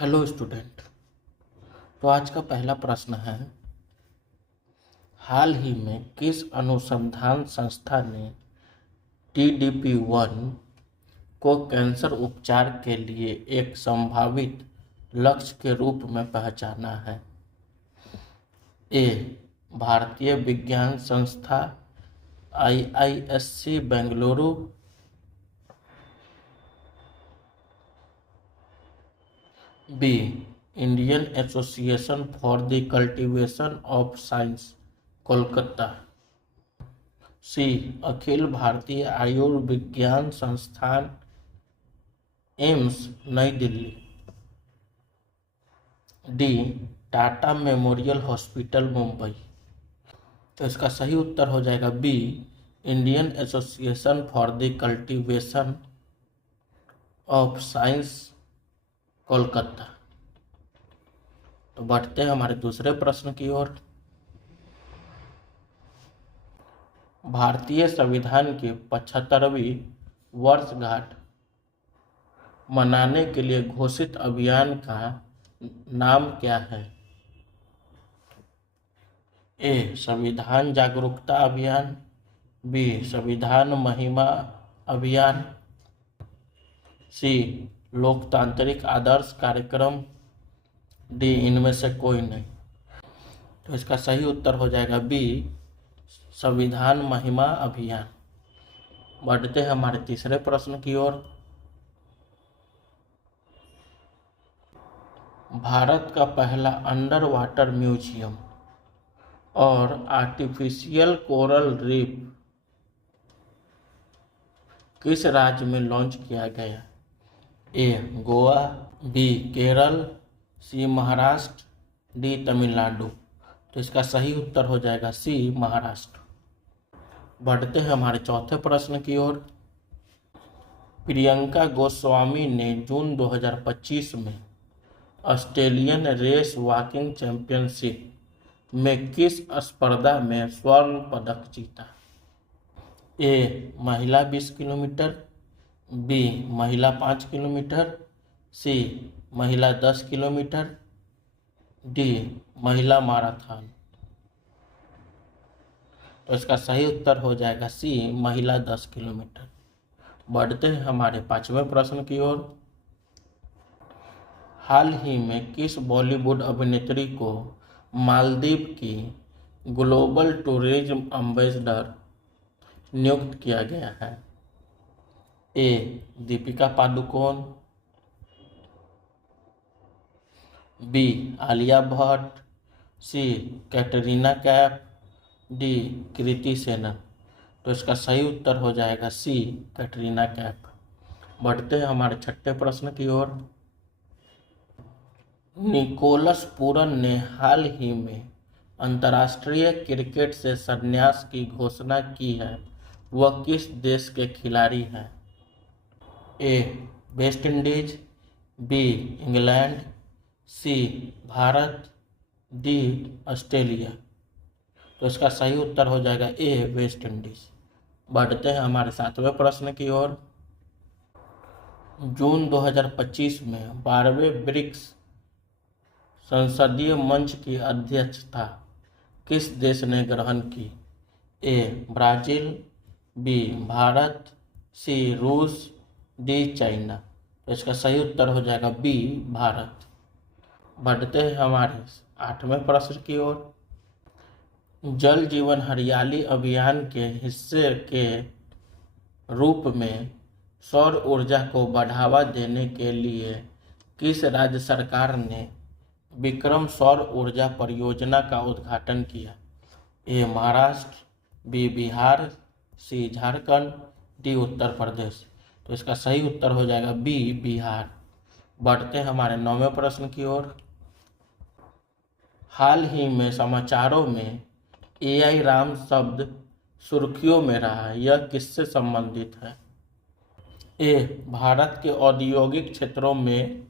Hello student. तो आज का पहला प्रश्न है, हाल ही में किस अनुसंधान संस्था ने TDP-1 को कैंसर उपचार के लिए एक संभावित लक्ष्य के रूप में पहचाना है? ए. भारतीय विज्ञान संस्था IISc Bengaluru. B. Indian association for the cultivation of science Kolkata. C. अखिल भारतीय आयुर्विज्ञान संस्थान एम्स नई Delhi. D. Tata memorial hospital Mumbai. तो इसका सही उत्तर हो जाएगा B. Indian association for the cultivation of science Kolkata. तो बढ़ते हैं हमारे दूसरे प्रश्न की ओर। भारतीय संविधान की 75वीं वर्षगांठ मनाने के लिए घोषित अभियान का नाम क्या है? ए. संविधान जागरूकता अभियान। बी. संविधान महिमा अभियान। सी. लोकतांत्रिक आदर्श कार्यक्रम। डी. इनमें से कोई नहीं। तो इसका सही उत्तर हो जाएगा बी. संविधान महिमा अभियान। बढ़ते हैं हमारे तीसरे प्रश्न की ओर। भारत का पहला अंडर वाटर म्यूजियम और आर्टिफिशियल कोरल रीफ किस राज्य में लॉन्च किया गया? ए. गोवा। बी. केरल। सी. महाराष्ट्र। डी. तमिलनाडु। तो इसका सही उत्तर हो जाएगा सी. महाराष्ट्र। बढ़ते हैं हमारे चौथे प्रश्न की ओर। प्रियंका गोस्वामी ने जून 2025 में ऑस्ट्रेलियन रेस वॉकिंग चैंपियनशिप में किस स्पर्धा में स्वर्ण पदक जीता? ए. महिला 20 किलोमीटर। बी. महिला 5 किलोमीटर। सी. महिला 10 किलोमीटर। डी. महिला मैराथन। तो इसका सही उत्तर हो जाएगा सी. महिला 10 किलोमीटर। बढ़ते हैं हमारे पांचवें प्रश्न की ओर। हाल ही में किस बॉलीवुड अभिनेत्री को मालदीव की ग्लोबल टूरिज्म एम्बेसडर नियुक्त किया गया है? ए. दीपिका पादुकोण। बी. आलिया भट्ट। सी. कैटरीना कैफ। डी. कृति सेनन। तो इसका सही उत्तर हो जाएगा सी. कैटरीना कैफ। बढ़ते हैं हमारे छठे प्रश्न की ओर। निकोलस पूरन ने हाल ही में अंतर्राष्ट्रीय क्रिकेट से संन्यास की घोषणा की है, वह किस देश के खिलाड़ी हैं? A. West Indies. B. England. C. Bharat. D. Australia. तो इसका सही उत्तर हो जाएगा ए. West Indies. बढ़ते हैं हमारे सातवें प्रश्न की ओर। जून 2025 में 12वें ब्रिक्स संसदीय मंच की अध्यक्षता किस देश ने ग्रहण की? ए. ब्राजील। बी. भारत। सी. रूस। डी. चाइना। तो इसका सही उत्तर हो जाएगा बी. भारत। बढ़ते हैं हमारे आठवें प्रश्न की ओर। जल जीवन हरियाली अभियान के हिस्से के रूप में सौर ऊर्जा को बढ़ावा देने के लिए किस राज्य सरकार ने विक्रम सौर ऊर्जा परियोजना का उद्घाटन किया? ए. महाराष्ट्र। बी. बिहार। सी. झारखंड। डी. उत्तर प्रदेश। तो इसका सही उत्तर हो जाएगा बी. बिहार। बढ़ते हैं हमारे नौवें प्रश्न की ओर। हाल ही में समाचारों में AI राम शब्द सुर्खियों में रहा है, यह किससे संबंधित है? ए. भारत के औद्योगिक क्षेत्रों में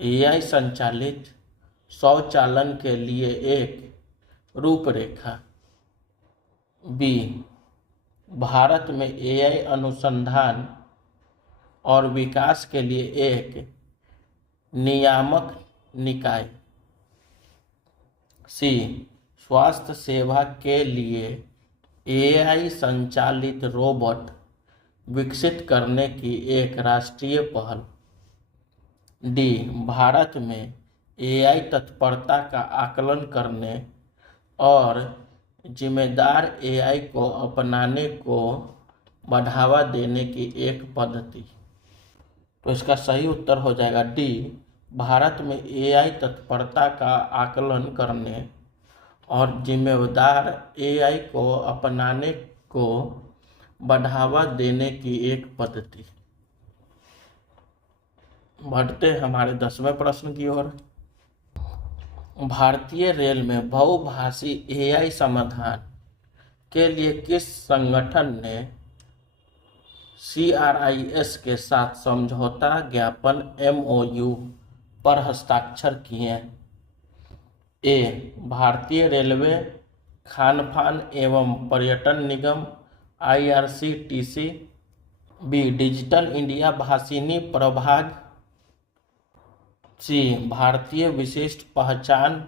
AI संचालित स्वचालन के लिए एक रूपरेखा। बी. भारत में AI अनुसंधान और विकास के लिए एक नियामक निकाय। सी स्वास्थ्य सेवा के लिए एआई संचालित रोबोट विकसित करने की एक राष्ट्रीय पहल। डी भारत में एआई तत्परता का आकलन करने और जिम्मेदार एआई को अपनाने को बढ़ावा देने की एक पद्धति। तो इसका सही उत्तर हो जाएगा डी भारत में एआई तत्परता का आकलन करने और जिम्मेदार एआई को अपनाने को बढ़ावा देने की एक पद्धति। बढ़ते हमारे 10वें प्रश्न की ओर। भारतीय रेल में बहुभाषी एआई समाधान के लिए किस संगठन ने CRIS के साथ समझौता ज्ञापन MOU पर हस्ताक्षर किए? ए भारतीय रेलवे खान-पान एवं पर्यटन निगम IRCTC। B digital India Bhashini प्रभाग। सी भारतीय विशिष्ट पहचान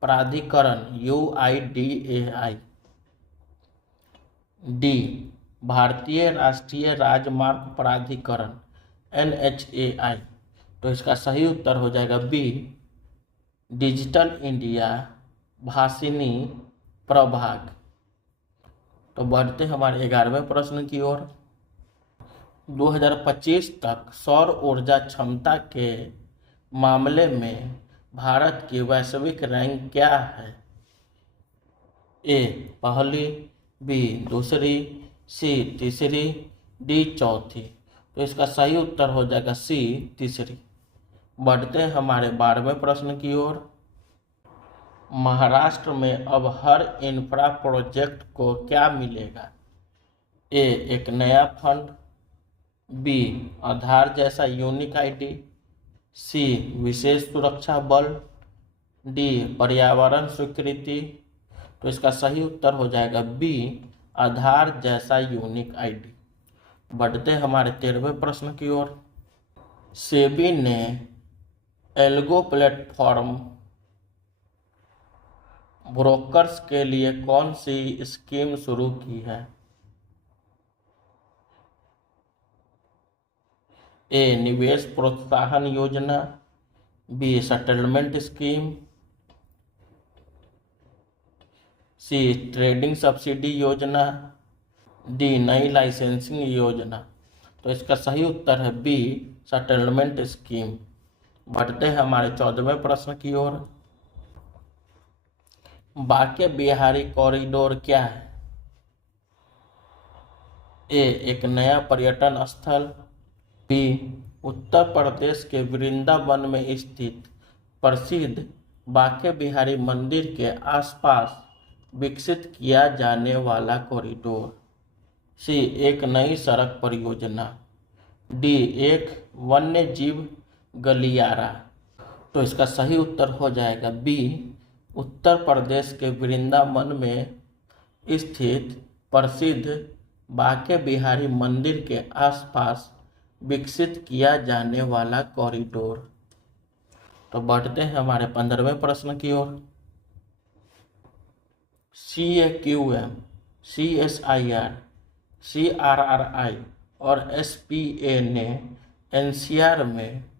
प्राधिकरण UIDAI। डी भारतीय राष्ट्रीय राजमार्ग प्राधिकरण NHAI। तो इसका सही उत्तर हो जाएगा बी डिजिटल इंडिया भाषिनी प्रभाग। तो बढ़ते हमारे 11वें प्रश्न की ओर। 2025 तक सौर ऊर्जा क्षमता के मामले में भारत की वैश्विक रैंक क्या है? ए पहली, बी दूसरी, सी तीसरी, डी चौथी। तो इसका सही उत्तर हो जाएगा सी तीसरी। बढ़ते हैं हमारे 12वें प्रश्न की ओर। महाराष्ट्र में अब हर इंफ्रा प्रोजेक्ट को क्या मिलेगा? ए एक नया फंड, बी आधार जैसा यूनिक आईडी, सी विशेष सुरक्षा बल, डी पर्यावरण स्वीकृति। तो इसका सही उत्तर हो जाएगा बी आधार जैसा यूनिक आईडी। बढ़ते हमारे 13वें प्रश्न की ओर। सेबी ने एल्गो प्लेटफॉर्म ब्रोकर्स के लिए कौन सी स्कीम शुरू की है? ए निवेश प्रोत्साहन योजना, बी सेटलमेंट स्कीम, सी ट्रेडिंग सब्सिडी योजना, डी नई लाइसेंसिंग योजना। तो इसका सही उत्तर है बी सेटलमेंट स्कीम। बढ़ते हैं हमारे 14वें प्रश्न की ओर। बांके बिहारी कॉरिडोर क्या है? ए एक नया पर्यटन स्थल, बी उत्तर प्रदेश के वृंदावन में स्थित प्रसिद्ध बांके बिहारी मंदिर के आसपास विकसित किया जाने वाला कॉरिडोर, सी एक नई सड़क परियोजना, डी एक वन्य जीव गलियारा। तो इसका सही उत्तर हो जाएगा बी उत्तर प्रदेश के वृंदावन में स्थित प्रसिद्ध बांके बिहारी मंदिर के आसपास विकसित किया जाने वाला कॉरिडोर। तो बढ़ते हैं हमारे 15वें प्रश्न की ओर। CAQM, CSIR, CRRI और SPA ने NCR में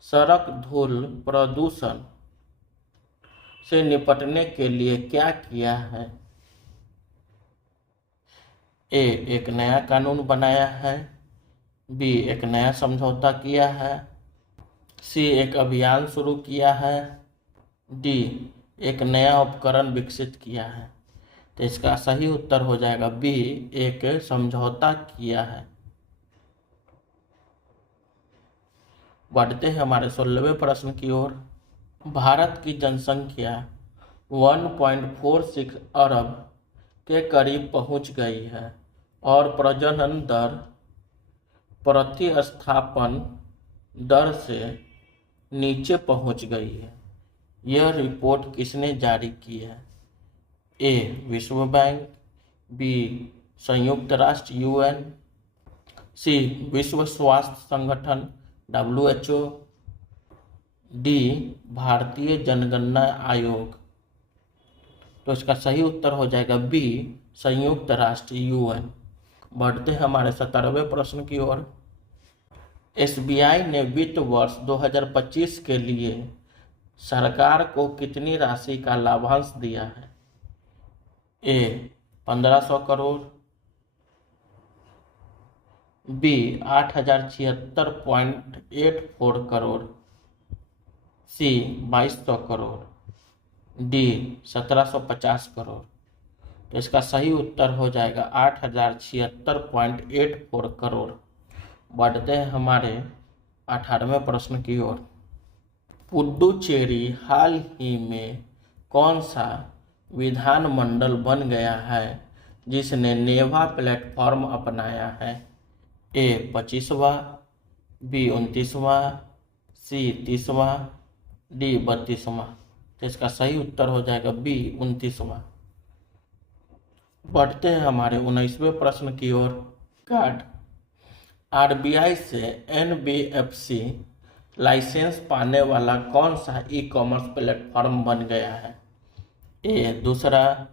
सड़क धूल प्रदूषण से निपटने के लिए क्या किया है? ए एक नया कानून बनाया है, बी एक नया समझौता किया है, सी एक अभियान शुरू किया है, डी एक नया उपकरण विकसित किया है। तो इसका सही उत्तर हो जाएगा बी एक समझौता किया है। बढ़ते हैं हमारे 16वें प्रश्न की ओर। भारत की जनसंख्या 1.46 अरब के करीब पहुंच गई है और प्रजनन दर प्रतिस्थापन दर से नीचे पहुंच गई है। यह रिपोर्ट किसने जारी की है? ए विश्व बैंक, बी संयुक्त राष्ट्र UN, सी विश्व स्वास्थ्य संगठन WHO, डी भारतीय जनगणना आयोग। तो इसका सही उत्तर हो जाएगा बी संयुक्त राष्ट्र यूएन। बढ़ते हैं हमारे 17वें प्रश्न की ओर। एसबीआई ने वित्त वर्ष 2025 के लिए सरकार को कितनी राशि का लाभांश दिया है? ए 1500 करोड़, बी 8076.84 करोड़, सी 2200 करोड़, डी 1750 करोड़। तो इसका सही उत्तर हो जाएगा 8076.84 करोड़। बढ़ते हैं हमारे 18वें प्रश्न की ओर। पुडुचेरी हाल ही में कौन सा विधानमंडल बन गया है जिसने नेवा प्लेटफॉर्म अपनाया है? ए 25वां, बी 29वां, सी 30वां, डी 32वां। तो इसका सही उत्तर हो जाएगा बी 29वां। बढ़ते हैं हमारे 19वें प्रश्न की ओर। कार्ड आरबीआई से एनबीएफसी लाइसेंस पाने वाला कौन सा ई कॉमर्स प्लेटफॉर्म बन गया है? ए दूसरा,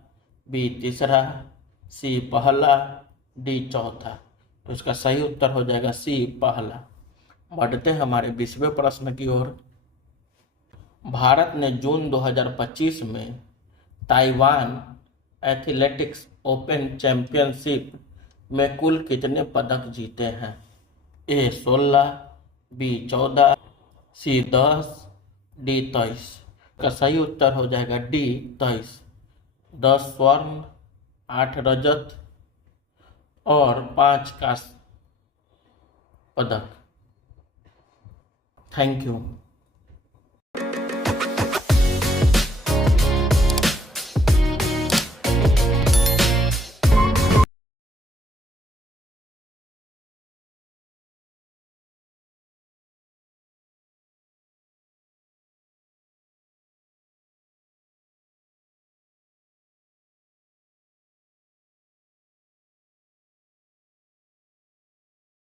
बी तीसरा, सी पहला, डी चौथा। तो इसका सही उत्तर हो जाएगा सी पहला। बढ़ते हैं हमारे 20वें प्रश्न की ओर। भारत ने जून 2025 में ताइवान एथलेटिक्स ओपन चैंपियनशिप में कुल कितने पदक जीते हैं? ए 16, बी 14, सी 10, डी 23। का सही उत्तर हो जाएगा डी 23। 10 स्वर्ण, 8 रजत और 5 कांस्य पदक। Thank you.